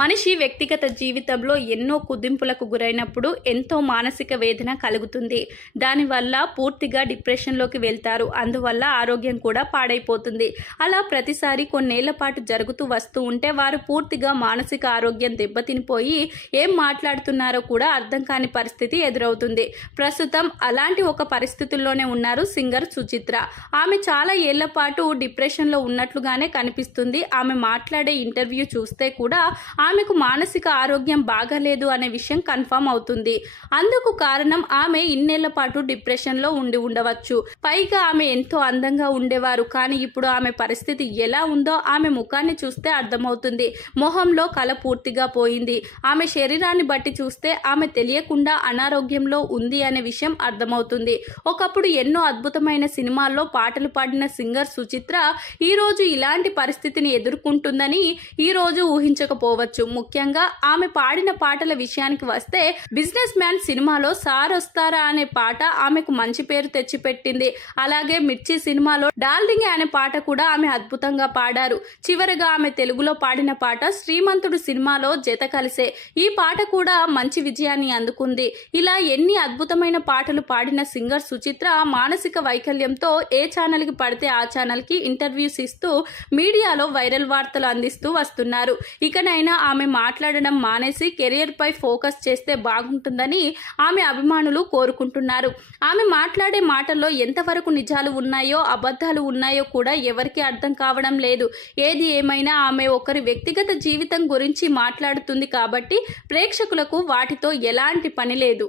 మనిషి వ్యక్తిగత జీవితంలో ఎన్నో కుదింపులకు గురైనప్పుడు ఎంతో మానసిక వేదన కలుగుతుంది. దానివల్ల పూర్తిగా డిప్రెషన్లోకి వెళ్తారు. అందువల్ల ఆరోగ్యం కూడా పాడైపోతుంది. అలా ప్రతిసారి కొన్నేళ్ల పాటు జరుగుతూ వస్తూ ఉంటే వారు పూర్తిగా మానసిక ఆరోగ్యం దెబ్బతినిపోయి ఏం మాట్లాడుతున్నారో కూడా అర్థం కాని పరిస్థితి ఎదురవుతుంది. ప్రస్తుతం అలాంటి ఒక పరిస్థితుల్లోనే ఉన్నారు సింగర్ సుచిత్ర. ఆమె చాలా ఏళ్ల పాటు డిప్రెషన్లో ఉన్నట్లుగానే కనిపిస్తుంది. ఆమె మాట్లాడే ఇంటర్వ్యూ చూస్తే కూడా ఆమెకు మానసిక ఆరోగ్యం బాగాలేదు అనే విషయం కన్ఫర్మ్ అవుతుంది. అందుకు కారణం ఆమె ఇన్నేళ్ల పాటు డిప్రెషన్లో ఉండి ఉండవచ్చు. పైగా ఆమె ఎంతో అందంగా ఉండేవారు. కానీ ఇప్పుడు ఆమె పరిస్థితి ఎలా ఉందో ఆమె ముఖాన్ని చూస్తే అర్థమవుతుంది. మొహంలో కళ పూర్తిగా పోయింది. ఆమె శరీరాన్ని బట్టి చూస్తే ఆమె తెలియకుండా అనారోగ్యంలో ఉంది అనే విషయం అర్థమవుతుంది. ఒకప్పుడు ఎన్నో అద్భుతమైన సినిమాల్లో పాటలు పాడిన సింగర్ సుచిత్ర ఈరోజు ఇలాంటి పరిస్థితిని ఎదుర్కొంటుందని ఈరోజు ఊహించకపోవచ్చు. ముఖ్యంగా ఆమె పాడిన పాటల విషయానికి వస్తే బిజినెస్ మ్యాన్ సినిమాలో సార్ వస్తారా అనే పాట ఆమెకు మంచి పేరు తెచ్చిపెట్టింది. అలాగే మిర్చి సినిమాలో డార్లింగ్ అనే పాట కూడా ఆమె అద్భుతంగా పాడారు. చివరగా ఆమె తెలుగులో పాడిన పాట శ్రీమంతుడు సినిమాలో జత కలిసే. ఈ పాట కూడా మంచి విజయాన్ని అందుకుంది. ఇలా ఎన్ని అద్భుతమైన పాటలు పాడిన సింగర్ సుచిత్ర మానసిక వైకల్యంతో ఏ ఛానల్ కి పడితే ఆ ఛానల్ కి ఇంటర్వ్యూస్ ఇస్తూ మీడియాలో వైరల్ వార్తలు అందిస్తూ వస్తున్నారు. ఇకనైనా ఆమె మాట్లాడడం మానేసి కెరియర్ పై ఫోకస్ చేస్తే బాగుంటుందని ఆమె అభిమానులు కోరుకుంటున్నారు. ఆమె మాట్లాడే మాటల్లో ఎంతవరకు నిజాలు ఉన్నాయో అబద్ధాలు ఉన్నాయో కూడా ఎవరికి అర్థం కావడం లేదు. ఏది ఏమైనా ఆమె ఒకరి వ్యక్తిగత జీవితం గురించి మాట్లాడుతుంది కాబట్టి ప్రేక్షకులకు వాటితో ఎలాంటి పని లేదు.